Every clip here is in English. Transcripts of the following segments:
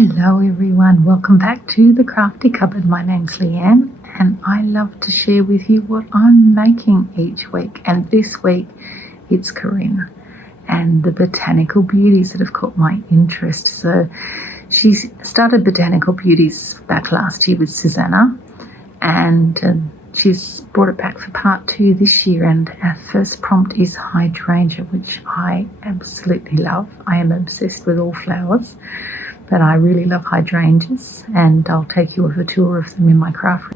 Hello everyone, welcome back to the Crafty Cupboard. My name's Leanne and I love to share with you what I'm making each week, and this week it's Corinne and the Botanical Beauties that have caught my interest. So she started Botanical Beauties back last year with Susanna, and she's brought it back for part 2 this year, and our first prompt is Hydrangea, which I absolutely love. I am obsessed with all flowers, but I really love hydrangeas, and I'll take you on a tour of them in my craft.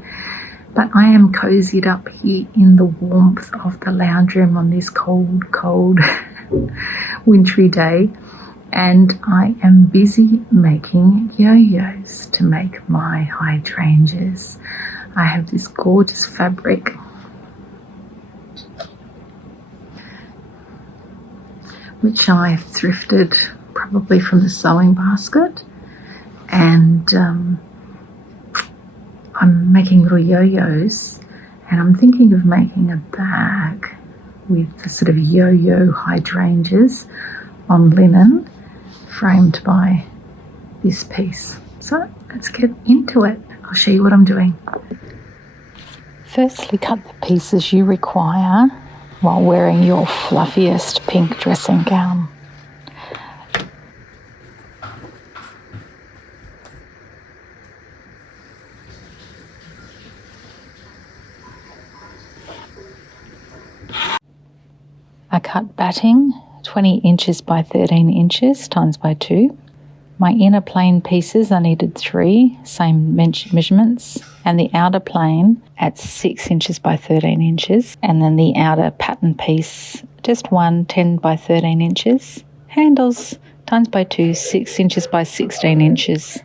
But I am cozied up here in the warmth of the lounge room on this cold, cold wintry day, and I am busy making yo-yos to make my hydrangeas. I have this gorgeous fabric which I've thrifted probably from the sewing basket, and I'm making little yo-yos, and I'm thinking of making a bag with the sort of yo-yo hydrangeas on linen framed by this piece. So let's get into it. I'll show you what I'm doing. Firstly, cut the pieces you require while wearing your fluffiest pink dressing gown. I cut batting 20 inches by 13 inches times by 2. My inner plain pieces, I needed 3, same measurements, and the outer plain at 6 inches by 13 inches, and then the outer pattern piece, just 1, 10 by 13 inches. Handles times by 2, 6 inches by 16 inches.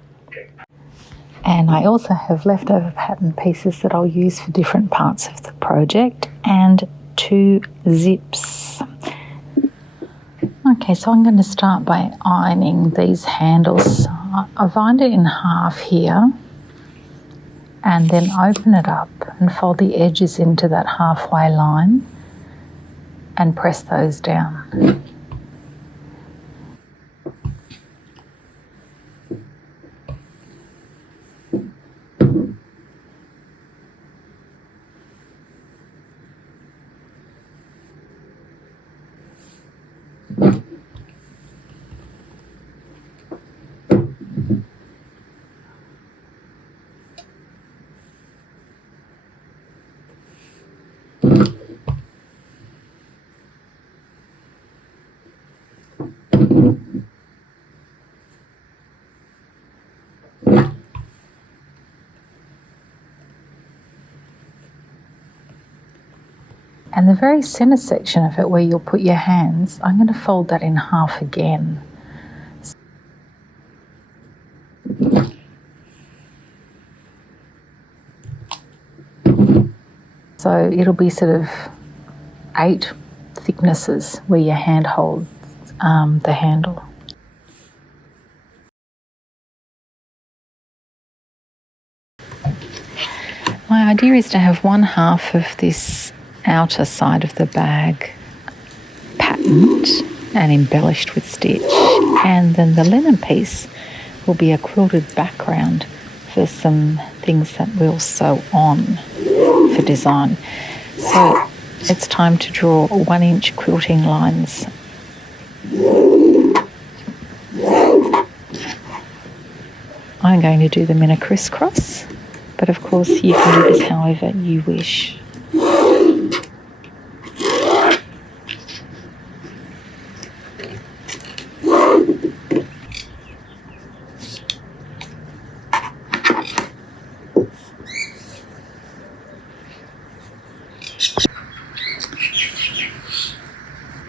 And I also have leftover pattern pieces that I'll use for different parts of the project, and 2 zips. Okay, so I'm going to start by ironing these handles. I've ironed it in half here, and then open it up and fold the edges into that halfway line and press those down. And the very centre section of it where you'll put your hands, I'm going to fold that in half again. So it'll be sort of 8 thicknesses where your hand holds the handle. My idea is to have one half of this outer side of the bag patterned and embellished with stitch, and then the linen piece will be a quilted background for some things that we'll sew on for design. So it's time to draw 1-inch quilting lines. I'm going to do them in a crisscross, but of course you can do this however you wish.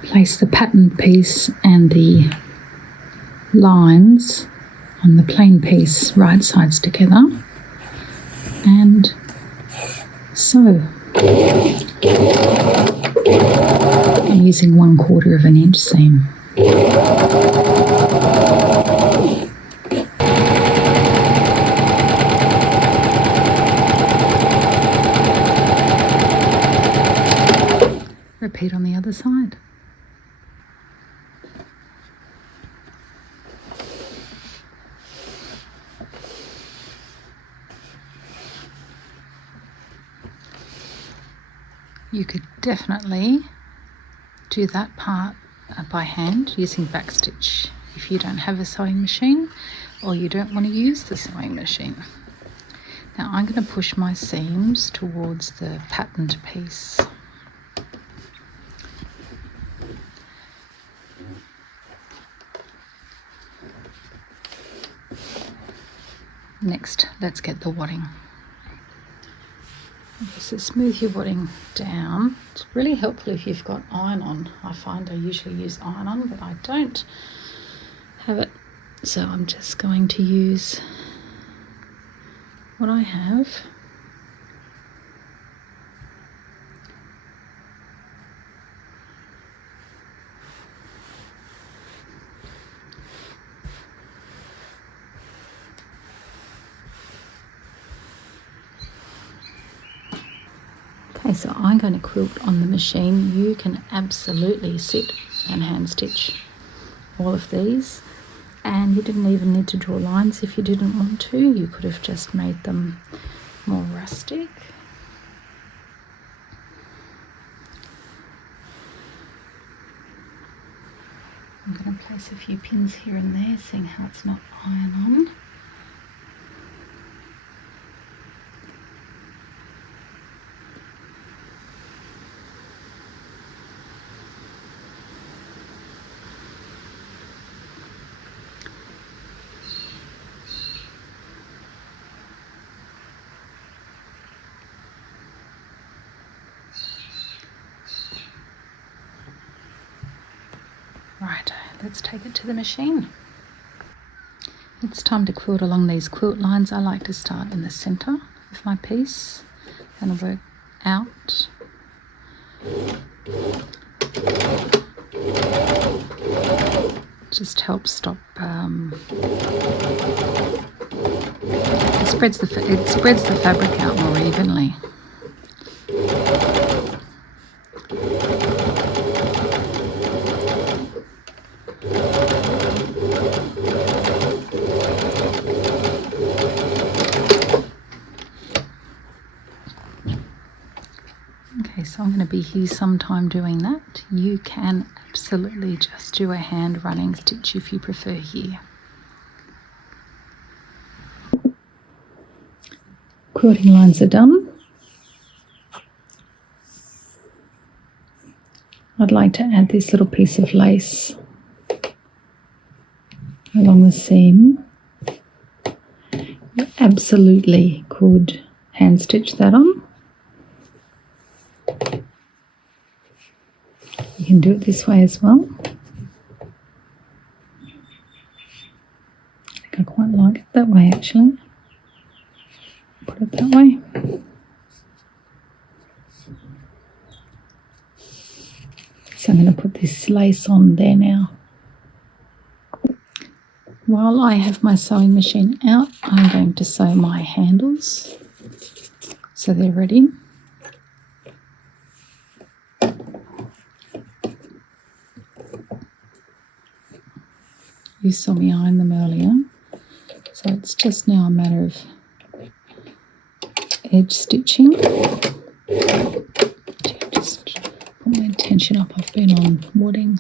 Place the pattern piece and the lines on the plain piece right sides together and sew. I'm using 1/4 of an inch seam. Repeat on the other side. You could definitely do that part by hand using backstitch if you don't have a sewing machine or you don't want to use the sewing machine. Now I'm going to push my seams towards the patterned piece. Next, let's get the wadding. So smooth your wadding down. It's really helpful if you've got iron on. I find I usually use iron on, but I don't have it. So I'm just going to use what I have. Okay, so I'm going to quilt on the machine. You can absolutely sit and hand stitch all of these, and you didn't even need to draw lines if you didn't want to. You could have just made them more rustic. I'm going to place a few pins here and there, seeing how it's not iron on. Right, let's take it to the machine. It's time to quilt along these quilt lines. I like to start in the centre of my piece and work out. Just helps stop. It spreads the fabric out more evenly. Okay, so I'm going to be here sometime doing that. You can absolutely just do a hand running stitch if you prefer here. Quilting lines are done. I'd like to add this little piece of lace along the seam. You absolutely could hand stitch that on. You can do it this way as well. I think I quite like it that way actually. Put it that way. So I'm going to put this lace on there now. While I have my sewing machine out, I'm going to sew my handles so they're ready. You saw me iron them earlier, so it's just now a matter of edge stitching. Just put my tension up, I've been on wadding.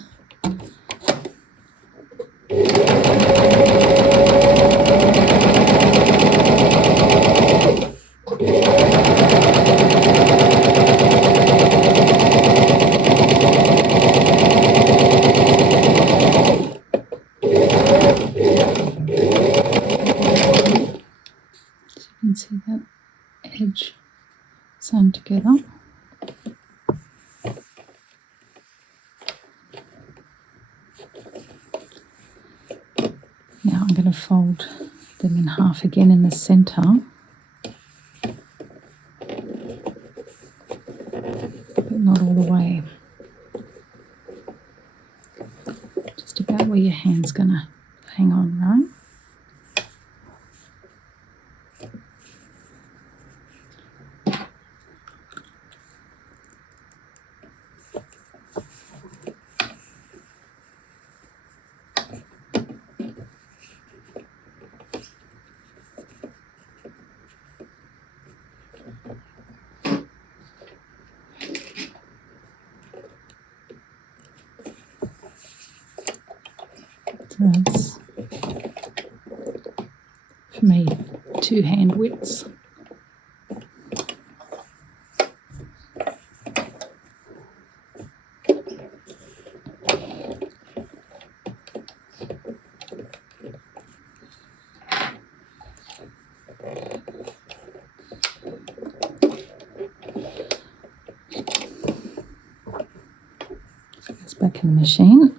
You can see that edge sewn together. Now I'm going to fold them in half again in the centre, but not all the way. Just about where your hand's going to hang on, right? That's, for me, 2 hand widths. It's back in the machine.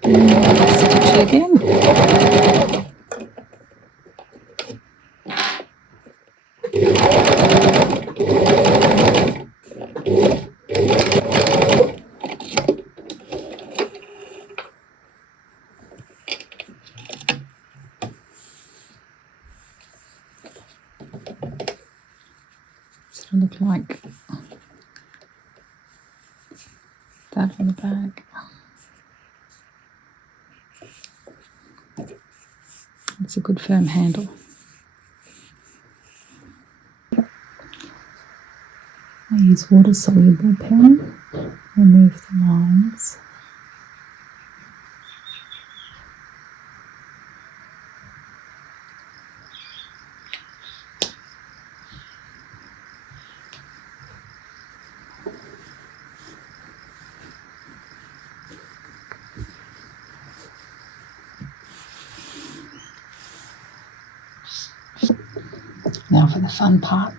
Stitch again. Does it look like that on the back? It's a good firm handle. I use water-soluble pen, remove the lines. Now for the fun part,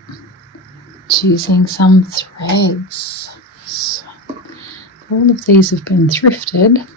choosing some threads. So all of these have been thrifted.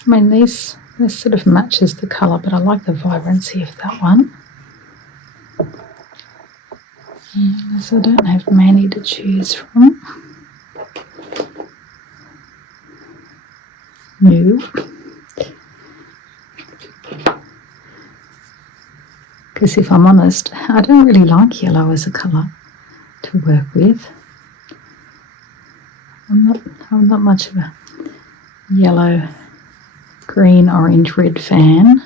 I mean, this sort of matches the colour, but I like the vibrancy of that one. And as I don't have many to choose from, no. Because if I'm honest, I don't really like yellow as a colour to work with. I'm not much of a yellow, green, orange, red fan.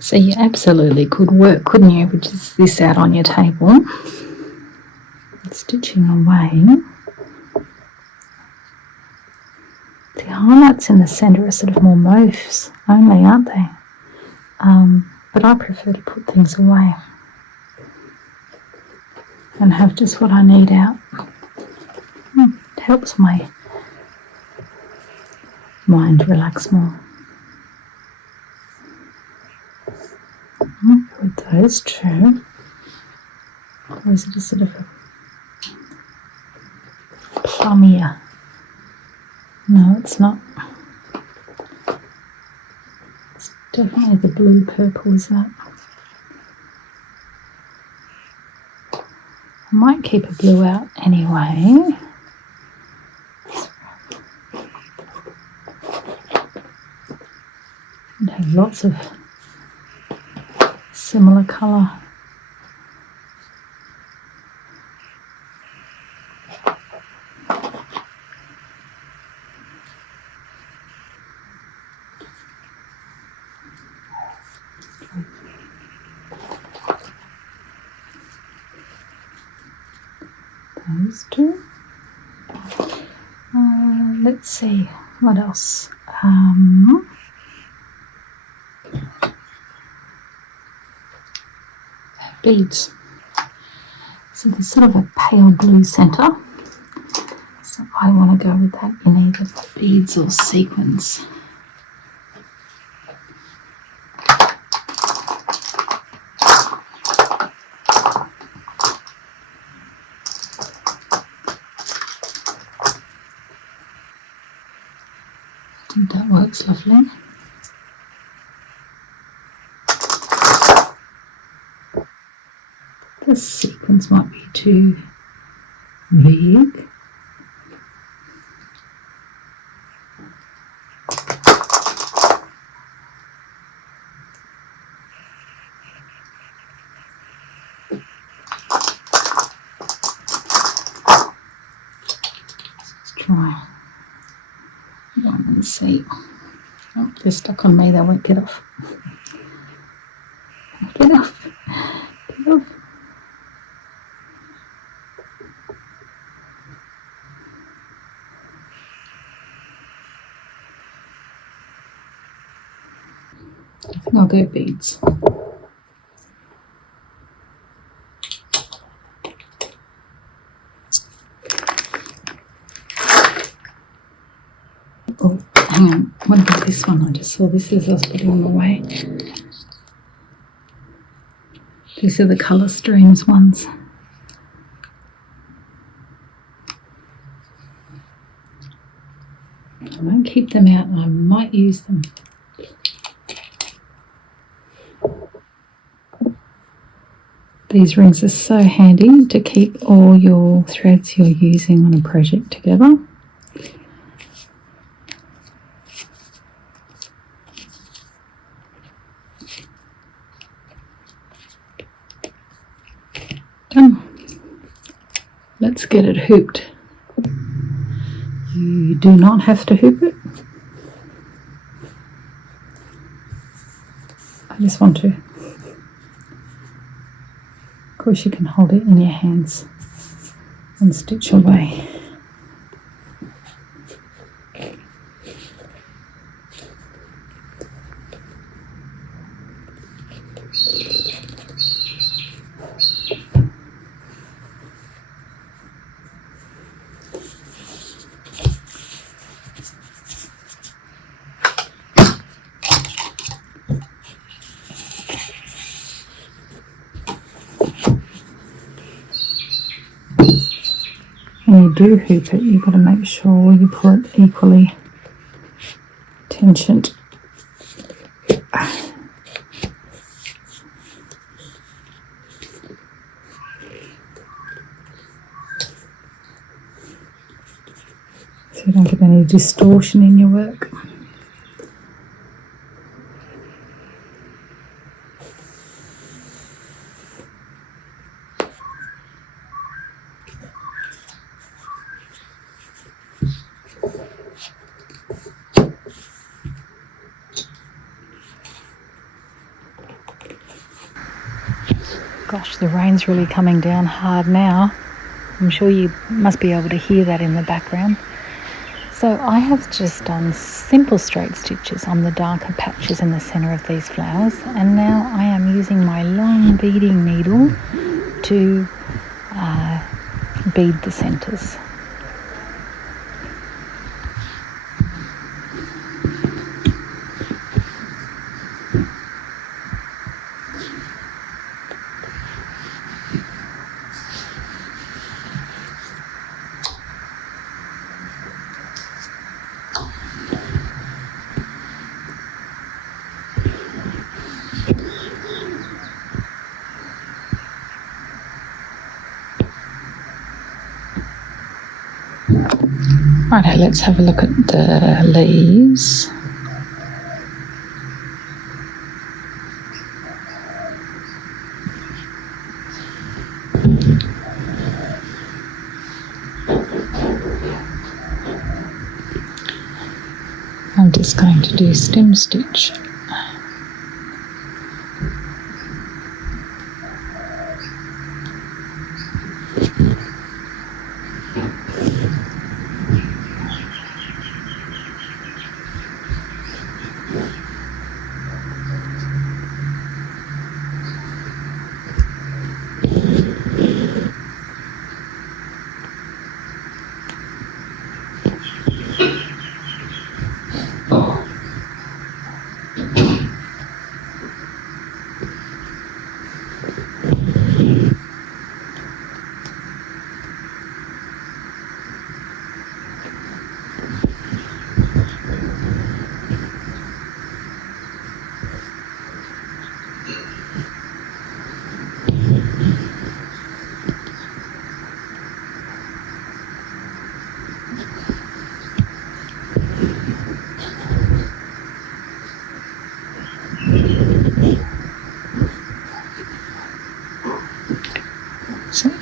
So you absolutely could work, couldn't you, with just this out on your table, stitching away. The highlights in the centre are sort of more mauves only, aren't they? But I prefer to put things away and have just what I need out. It helps my mind relax more. With those two, or is it a sort of a plummier? No, it's not. It's definitely the blue purple, is that? I might keep a blue out anyway. And have lots of similar colour. Those two. Let's see what else. Beads. So there's sort of a pale blue centre. So I want to go with that in either beads or sequins. think that works lovely. The sequins might be too big. Let's try one and see. Oh, they're stuck on me, they won't get off. Get off. Get off. I think I'll go beads. Oh, hang on. What about this one? I just saw this as I was putting them away. These are the colour streams ones. I won't keep them out. I might use them. These rings are so handy to keep all your threads you're using on a project together. Done. Let's get it hooped. You do not have to hoop it. I just want to. Of course you can hold it in your hands and stitch away. When you do hoop it, you've got to make sure you pull it equally tensioned. So you don't get any distortion in your work. Gosh, the rain's really coming down hard now. I'm sure you must be able to hear that in the background. So I have just done simple straight stitches on the darker patches in the centre of these flowers, and now I am using my long beading needle to bead the centres. Righto, let's have a look at the leaves. I'm just going to do stem stitch.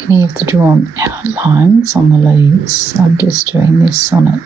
any of the drawn outlines on the leaves. I'm just doing this on it.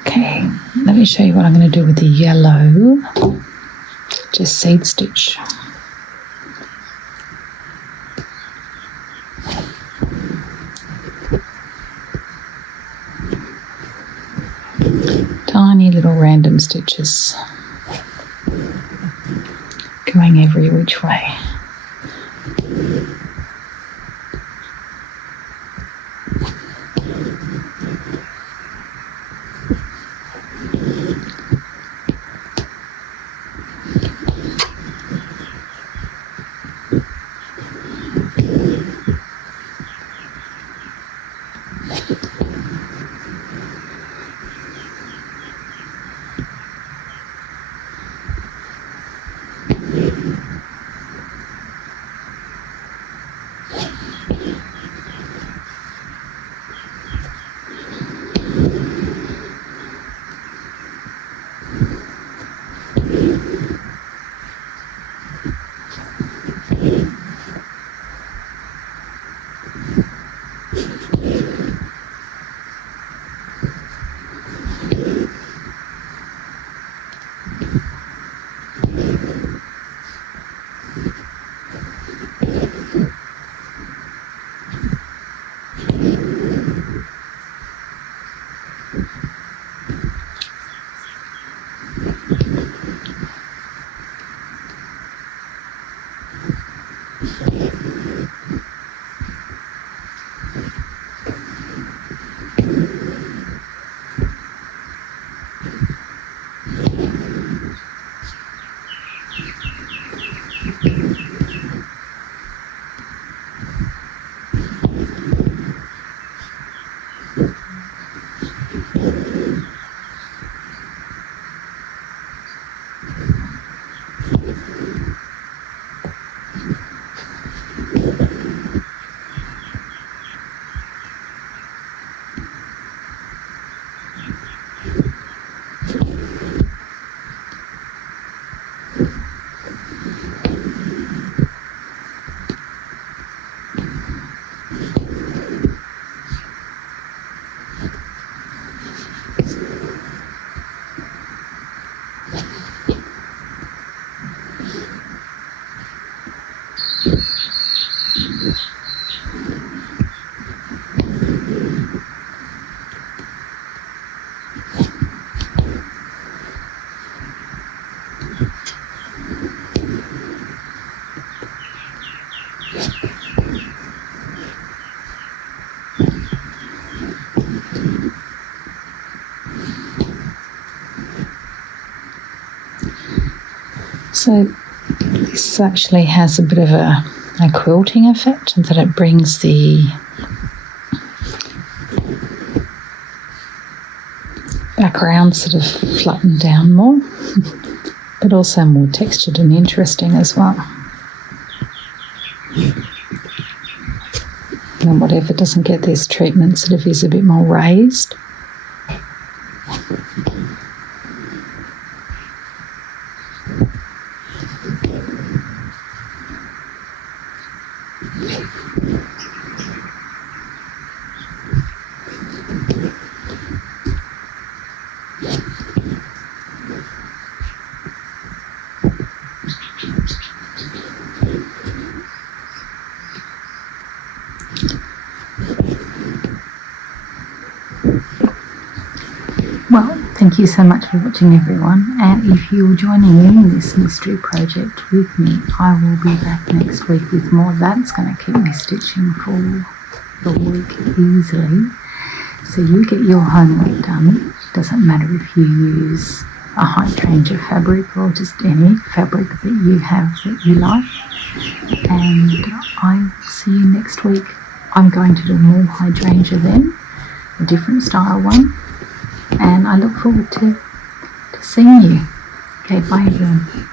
Okay, let me show you what I'm going to do with the yellow. Just seed stitch. Tiny little random stitches going every which way. So this actually has a bit of a quilting effect, and that it brings the background sort of flattened down more, but also more textured and interesting as well. And whatever doesn't get this treatment sort of is a bit more raised. Well, thank you so much for watching, everyone, and if you're joining in this mystery project with me, I will be back next week with more. That's going to keep me stitching for the week easily. So you get your homework done. Doesn't matter if you use a hydrangea fabric or just any fabric that you have that you like. And I'll see you next week. I'm going to do more hydrangea then, a different style one. And I look forward to seeing you. Okay, bye everyone.